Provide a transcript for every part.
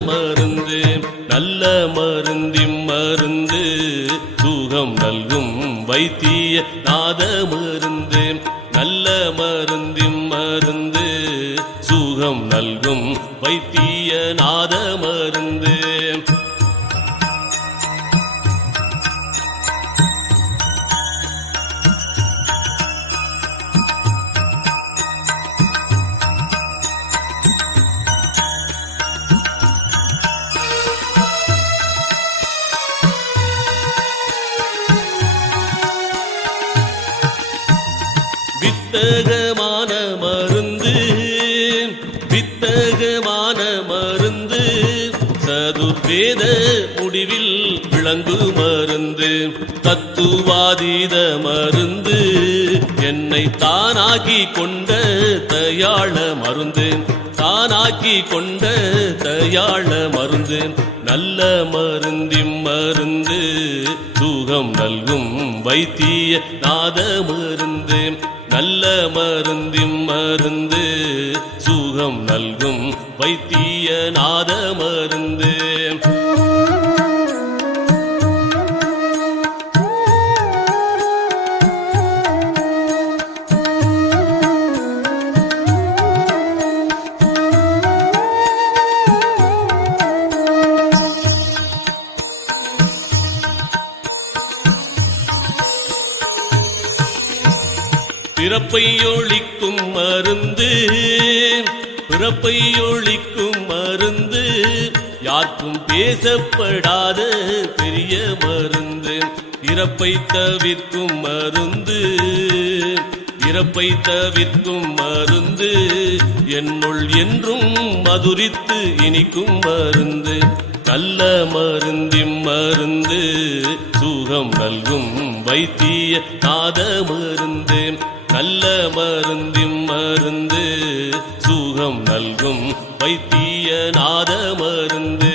மருந்து நல்ல மருந்திம் மருந்து சுகம் நல்கும் வைத்திய நாத மருந்து நல்ல மருந்திம் மருந்து சுகம் நல்கும் வைத்திய நாத மருந்து வித்தகமான மருந்து வித்தகமான மருந்து சதுர்வேத முடிவில் விளங்கு மருந்து தத்துவாதீத மருந்து என்னை தானாக்கி கொண்ட தயாள மருந்து தானாக்கி கொண்ட தயாள மருந்து நல்ல மருந்திம் மருந்து சுகம் நல்கும் வைத்திய நாத மருந்து நல்ல மருந்திம் மருந்து சுகம் நல்கும் வைத்திய நாத மருந்து பிறப்பை ஒழிக்கும் மருந்து பிறப்பை ஒழிக்கும் மருந்து யாருக்கும் பேசப்படாத பெரிய மருந்து இறப்பை தவிர்க்கும் மருந்து இறப்பை தவிர்க்கும் மருந்து என்னுள் என்றும் மதுரித்து இனிக்கும் மருந்து நல்ல மருந்திம் மருந்து சுகம் நல்கும் வைத்திய நாத மருந்து நல்ல மருந்திம் மருந்து சுகம் நல்கும் வைத்திய நாத மருந்து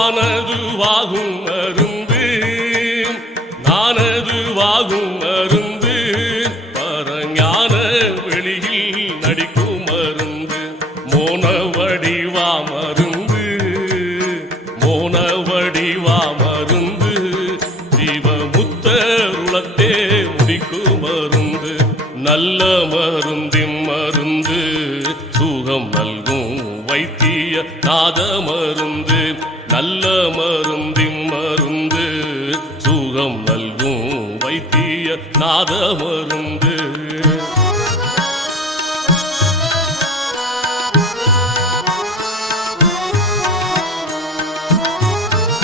நானதுவாகும் மருந்து நானதுவாகும் மருந்து பரஞான வெளியில் நடிக்கும் மருந்து மோன வடிவா மருந்து மோன வடிவா மருந்து ஜீவமுத்தருளத்தே முடிக்கும் மருந்து நல்ல மருந்திம் மருந்து சுகம் நல்கும் வைத்திய நாத மருந்து நல்ல மருந்திம் மருந்து சுகம் நல்கும் வைத்திய நாத மருந்து